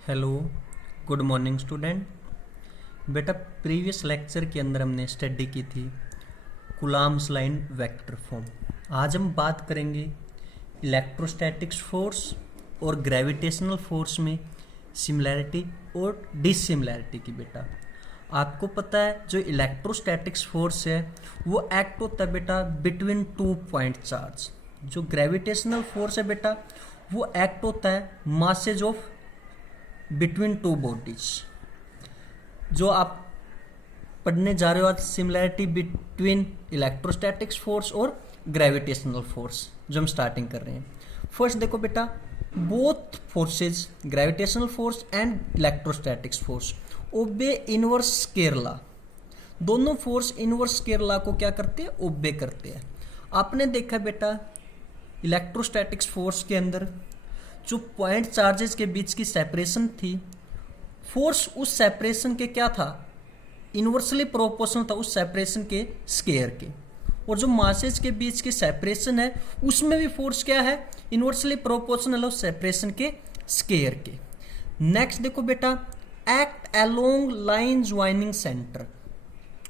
Hello, good morning student. बेटा, previous lecture के अंदर हमने स्टडी की थी कूलॉम्स लाइन वेक्टर फॉर्म। आज हम बात करेंगे इलेक्ट्रोस्टैटिक्स फोर्स और ग्रेविटेशनल फोर्स में सिमिलैरिटी और डिसिमिलैरिटी की। बेटा, आपको पता है जो इलेक्ट्रोस्टैटिक्स फोर्स है वो एक्ट होता है बेटा बिटवीन 2 पॉइंट चार्ज। जो ग्रेविटेशनल फोर्स है बेटा वो एक्ट होता है मासेज ऑफ बिटवीन 2 बॉडीज। जो आप पढ़ने जा रहे हो आज सिमिलैरिटी बिटवीन इलेक्ट्रोस्टैटिक्स फोर्स और ग्रेविटेशनल फोर्स, जो हम स्टार्टिंग कर रहे हैं। फर्स्ट देखो बेटा, both forces gravitational force and electrostatics force obey inverse square law. दोनों फोर्स इनवर्स स्केयर लॉ को क्या करते हैं? ओबे करते हैं। आपने देखा बेटा इलेक्ट्रोस्टैटिक्स फोर्स के अंदर जो पॉइंट चार्जेस के बीच की सेपरेशन थी, फोर्स उस सेपरेशन के क्या था? इनवर्सली प्रोपोर्शनल था उस सेपरेशन के स्केयर के। और जो मासेज के बीच की सेपरेशन है उसमें भी फोर्स क्या है? इनवर्सली प्रोपोर्शनल उस सेपरेशन के स्केयर के। नेक्स्ट देखो बेटा, act along line joining centre.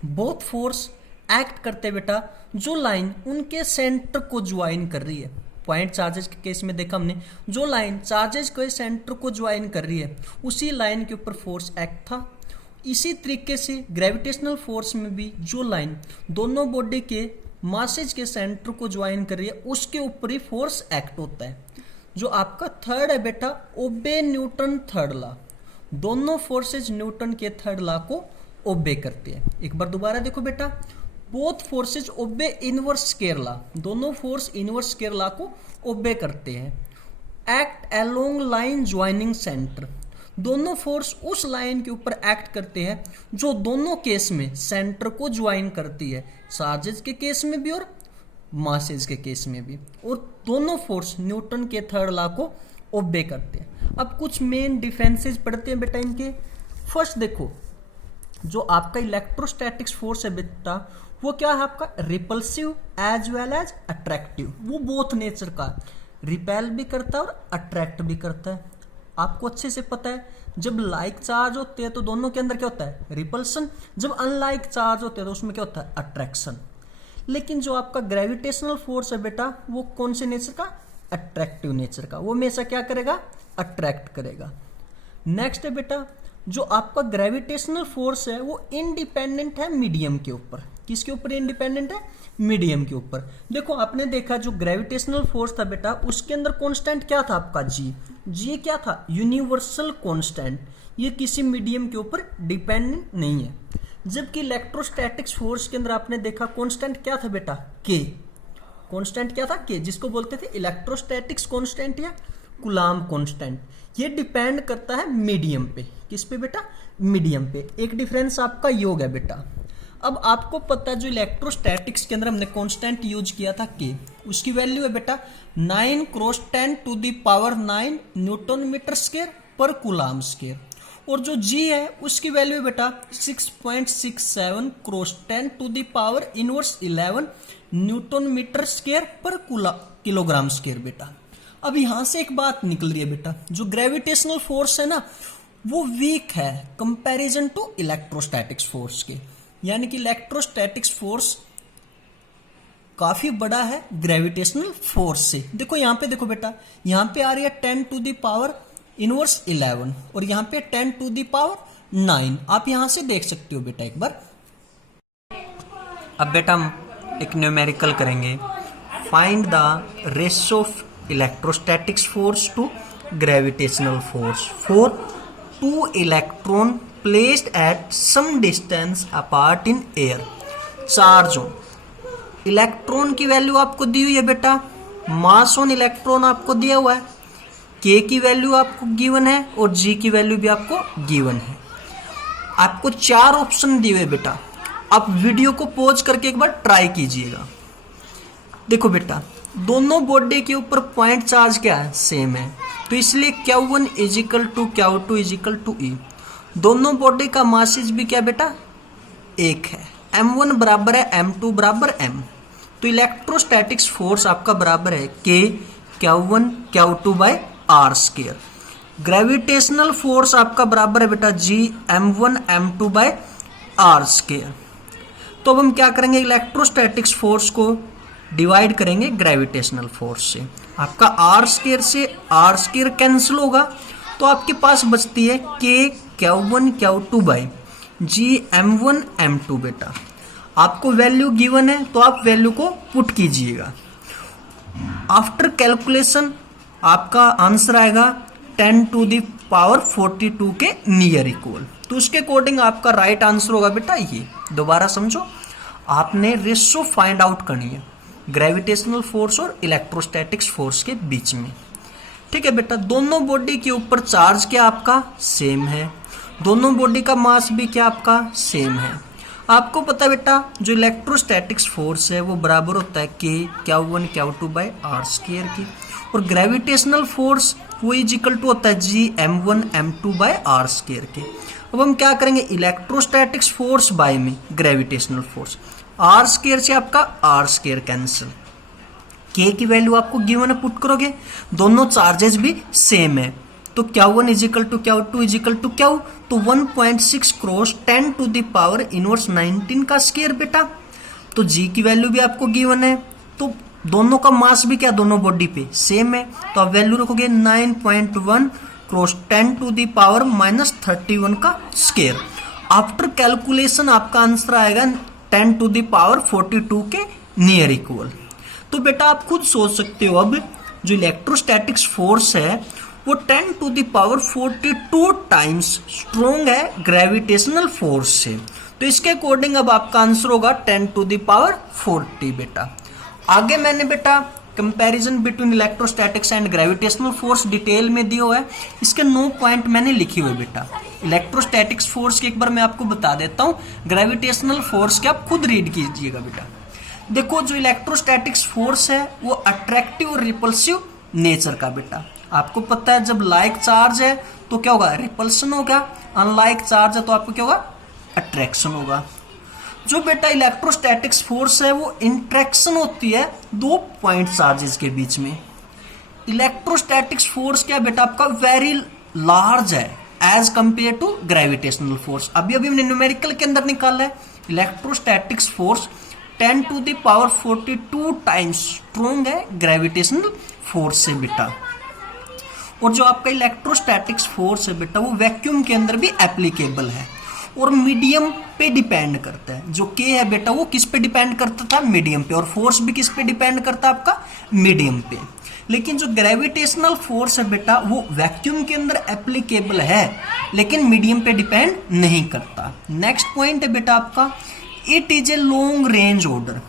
Both force act करते बेटा जो लाइन उनके सेंटर को ज्वाइन कर रही है। पॉइंट चार्जेस के केस में देखा हमने, जो लाइन चार्जेस के सेंटर को ज्वाइन कर रही है उसी लाइन के ऊपर फोर्स एक्ट था। इसी तरीके से ग्रेविटेशनल फोर्स में भी जो लाइन दोनों बॉडी के मासेज के सेंटर को ज्वाइन कर रही है उसके ऊपर ही फोर्स एक्ट होता है। जो आपका थर्ड है बेटा ओबे न्यूटन थर्ड लॉ। दोनों फोर्सेज न्यूटन के थर्ड लॉ को ओबे करते हैं। एक बार दोबारा देखो बेटा, both forces obey inverse square law. दोनों फोर्स इनवर्स स्केयर लॉ को ओबे करते हैं। Act along line joining centre. दोनों फोर्स उस लाइन के ऊपर एक्ट करते हैं जो दोनों केस में सेंटर को ज्वाइन करती है, चार्जेस के केस में भी और मासेज के केस में भी। और दोनों फोर्स न्यूटन के थर्ड लॉ को ओबे करते हैं। अब कुछ मेन डिफरेंसेस पढ़ते हैं बेटा इनके। फर्स्ट देखो, जो आपका इलेक्ट्रोस्टैटिक्स फोर्स है बेटा वो क्या है आपका? Repulsive as well as attractive. वो बोथ नेचर का रिपेल भी करता है और अट्रैक्ट भी करता है। आपको अच्छे से पता है जब लाइक चार्ज होते हैं तो दोनों के अंदर क्या होता है? रिपल्सन। जब अनलाइक चार्ज होते हैं तो उसमें क्या होता है? अट्रैक्शन। लेकिन जो आपका ग्रेविटेशनल फोर्स है बेटा वो कौन से नेचर का? अट्रैक्टिव नेचर का। वो हमेशा क्या करेगा? अट्रैक्ट करेगा। नेक्स्ट है बेटा, जो आपका ग्रेविटेशनल फोर्स है वो इंडिपेंडेंट है मीडियम के ऊपर। किसके ऊपर इंडिपेंडेंट है? मीडियम के ऊपर। देखो आपने देखा जो ग्रेविटेशनल फोर्स था बेटा उसके अंदर कांस्टेंट क्या था आपका? जी। जी क्या था? Universal constant. ये किसी मीडियम के ऊपर डिपेंडेंट नहीं है। जबकि इलेक्ट्रोस्टैटिक्स फोर्स के अंदर आपने देखा कांस्टेंट क्या था बेटा? के। कांस्टेंट क्या था? के, जिसको बोलते थे इलेक्ट्रोस्टैटिक्स कांस्टेंट या कूलॉम कांस्टेंट। ये डिपेंड करता है मीडियम पे। किस पे बेटा? मीडियम पे। एक डिफरेंस आपका योग है बेटा। अब आपको पता है जो इलेक्ट्रोस्टैटिक्स के अंदर हमने कांस्टेंट यूज किया था के, उसकी वैल्यू है बेटा 9 cross 10 to the power 9 newton metre square per coulomb square. और जो जी है उसकी वैल्यू है बेटा 6.67 cross 10 to the power inverse 11 newton metre square per kilogram square बेटा। अब यहां से एक बात निकल रही है बेटा, जो ग्रेविटेशनल फोर्स है ना वो वीक है कंपैरिजन टू इलेक्ट्रोस्टैटिक्स फोर्स के। यानी कि इलेक्ट्रोस्टैटिक्स फोर्स काफी बड़ा है ग्रेविटेशनल फोर्स से। देखो यहां पे देखो बेटा, यहां पे आ रही है 10 टू द पावर इनवर्स 11 और यहां पे 10 टू द पावर 9। आप यहां से देख सकते हो बेटा एक बार। अब बेटा हम एक न्यूमेरिकल करेंगे। Find the ratio of electrostatics force to gravitational force for 2 electron placed at some distance apart in air charge on। Electron की वैल्यू आपको दी हुई है बेटा, मास ऑन इलेक्ट्रॉन आपको दिया हुआ है, के की वैल्यू आपको गिवन है और जी की वैल्यू भी आपको गिवन है। आपको 4 ऑप्शन दिए हुए बेटा। आप वीडियो को पॉज करके एक बार ट्राई कीजिएगा। देखो बेटा दोनों बॉडी के ऊपर पॉइंट चार्ज क्या है? सेम है। तो इसलिए Q1 is equal to Q2 is equal to E। दोनों बॉडी का मासेज भी क्या बेटा? एक है। M1 बराबर है M2 बराबर M। तो इलेक्ट्रोस्टैटिक्स फोर्स आपका बराबर है K Q1 Q2 by R square. Gravitational force आपका बराबर है बेटा Gm1m2/r²। तो अब हम क्या करेंगे, इलेक्ट्रोस्टैटिक्स फोर्स को डिवाइड करेंगे ग्रेविटेशनल फोर्स से। आपका r² से r² कैंसिल होगा, तो आपके पास बचती है K(Q1Q2)/Gm1m2 बेटा। आपको वैल्यू गिवन है तो आप वैल्यू को पुट कीजिएगा। आफ्टर कैलकुलेशन आपका आंसर आएगा 10⁻42 के नियर इक्वल। तो उसके अकॉर्डिंग आपका राइट आंसर होगा बेटा ये। दोबारा समझो, आपने रेशो फाइंड आउट करनी है ग्रेविटेशनल फोर्स और इलेक्ट्रोस्टैटिक्स फोर्स के बीच में। ठीक है बेटा, दोनों बॉडी के ऊपर चार्ज क्या आपका सेम है, दोनों बॉडी का मास भी क्या आपका सेम है। आपको पता है बेटा जो इलेक्ट्रोस्टैटिक्स फोर्स है वो बराबर होता है K(Q1Q2)/r² की, और ग्रेविटेशनल फोर्स वो इक्वल टू होता है Gm1m2/r² के। अब हम क्या करेंगे, इलेक्ट्रोस्टैटिक्स फोर्स बाय में ग्रेविटेशनल फोर्स, r² से आपका r² कैंसिल, K की वैल्यू आपको गिवन है, पुट करोगे, दोनों चार्जेस भी सेम है, तो Q1 is equal to Q2 is equal to Q, तो 1.6 क्रॉस 10⁻19 का स्क्वायर बेटा। तो G की वैल्यू भी आपको गिवन है, तो दोनों का मास भी क्या दोनों बॉडी पे सेम है, तो आप वैल्यू रखोगे 9.1 क्रॉस 10⁻31 का स्क्वायर। आफ्टर कैलकुलेशन आपका आंसर आएगा 10⁻42 के नियर इक्वल। तो बेटा आप खुद सोच सकते हो, अब जो इलेक्ट्रोस्टैटिक्स फोर्स है वो 10⁻42 टाइम्स स्ट्रोंग है ग्रेविटेशनल फोर्स से। तो इसके अकॉर्डिंग अब आपका आंसर होगा 10⁻40 बेटा। आगे मैंने बेटा comparison between electrostatics and gravitational force detail में दिया हुआ है, इसके 9 पॉइंट मैंने लिखे हुए बेटा। इलेक्ट्रोस्टैटिक्स फोर्स के एक बार मैं आपको बता देता हूँ, ग्रेविटेशनल फोर्स के आप खुद रीड कीजिएगा बेटा। देखो जो इलेक्ट्रोस्टैटिक्स फोर्स है वो अट्रैक्टिव और रिपल्सिव नेचर का बेटा। आपको पता है जब लाइक चार्ज है तो क्या होगा, रिपल्सन होगा, अनलाइक चार्ज है तो आपको क्या होगा, अट्रैक्शन होगा। जो बेटा इलेक्ट्रोस्टैटिक्स फोर्स है वो इंट्रैक्शन होती है दो पॉइंट चार्जेस के बीच में। इलेक्ट्रोस्टैटिक्स फोर्स क्या बेटा आपका वेरी लार्ज है as compare to gravitational force. अभी हमने न्यूमेरिकल के अंदर निकाला है, इलेक्ट्रोस्टैटिक्स फोर्स 10⁻42 टाइम्स स्ट्रोंग है ग्रेविटेशनल फोर्स से बेटा। और जो आपका इलेक्ट्रोस्टैटिक्स फोर्स है बेटा वो वैक्यूम के अंदर भी एप्लीकेबल है और मीडियम पे डिपेंड करता है। जो के है बेटा वो किस पे डिपेंड करता था, मीडियम पे, और फोर्स भी किस पे डिपेंड करता है आपका, मीडियम पे। लेकिन जो ग्रेविटेशनल फोर्स है बेटा वो वैक्यूम के अंदर एप्लीकेबल है लेकिन मीडियम पे डिपेंड नहीं करता। नेक्स्ट पॉइंट है बेटा आपका, it is a long range order.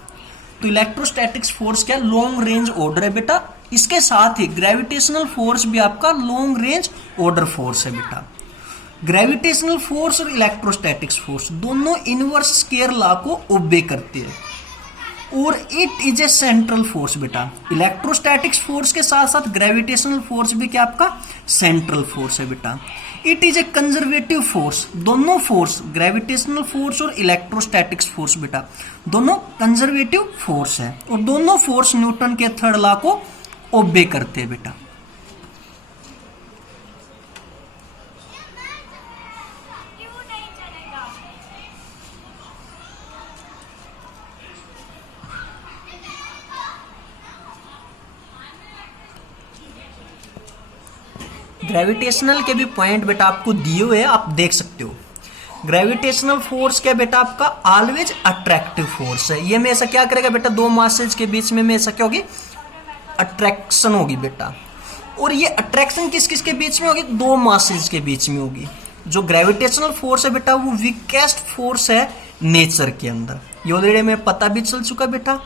तो इलेक्ट्रोस्टैटिक्स फोर्स क्या लॉन्ग रेंज ऑर्डर है बेटा। इसके साथ ही ग्रेविटेशनल फोर्स भी आपका लॉन्ग रेंज ऑर्डर फोर्स है बेटा। ग्रेविटेशनल फोर्स और इलेक्ट्रोस्टैटिक्स फोर्स दोनों इनवर्स स्क्वायर लॉ को ओबे करते हैं और it is a central force बेटा। इलेक्ट्रोस्टैटिक्स फोर्स के साथ साथ ग्रेविटेशनल फोर्स भी क्या आपका सेंट्रल फोर्स है बेटा। It is a conservative force. दोनों फोर्स ग्रेविटेशनल फोर्स और इलेक्ट्रोस्टैटिक्स फोर्स बेटा दोनों कंजर्वेटिव फोर्स है और दोनों फोर्स न्यूटन के थर्ड लॉ को ओबे करते हैं बेटा। ग्रेविटेशनल के भी पॉइंट बेटा आपको दिए हुए हैं, आप देख सकते हो। ग्रेविटेशनल फोर्स क्या बेटा आपका ऑलवेज अट्रैक्टिव फोर्स है। ये हमेशा क्या करेगा बेटा, दो मासेज के बीच में हमेशा क्या होगी, अट्रैक्शन होगी बेटा। और ये अट्रैक्शन किस किस के बीच में होगी, दो मासेज के बीच में होगी। जो ग्रेविटेशनल फोर्स है बेटा वो वीकेस्ट फोर्स है नेचर के अंदर, ये ऑलरेडी में पता भी चल चुका बेटा।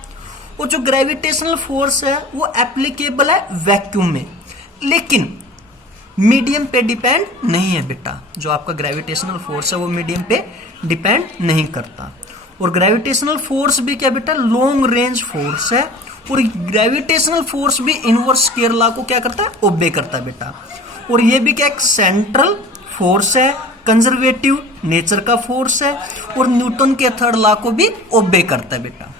और जो ग्रेविटेशनल फोर्स है वो एप्लीकेबल है वैक्यूम में लेकिन मीडियम पे डिपेंड नहीं है बेटा। जो आपका ग्रेविटेशनल फोर्स है वो मीडियम पे डिपेंड नहीं करता। और ग्रेविटेशनल फोर्स भी क्या बेटा लॉन्ग रेंज फोर्स है और ग्रेविटेशनल फोर्स भी इनवर्स स्क्वायर लॉ को क्या करता है, ओबे करता है बेटा। और ये भी क्या एक सेंट्रल फोर्स है, कंजर्वेटिव नेचर का फोर्स है और न्यूटन के थर्ड लॉ को भी ओबे करता है बेटा।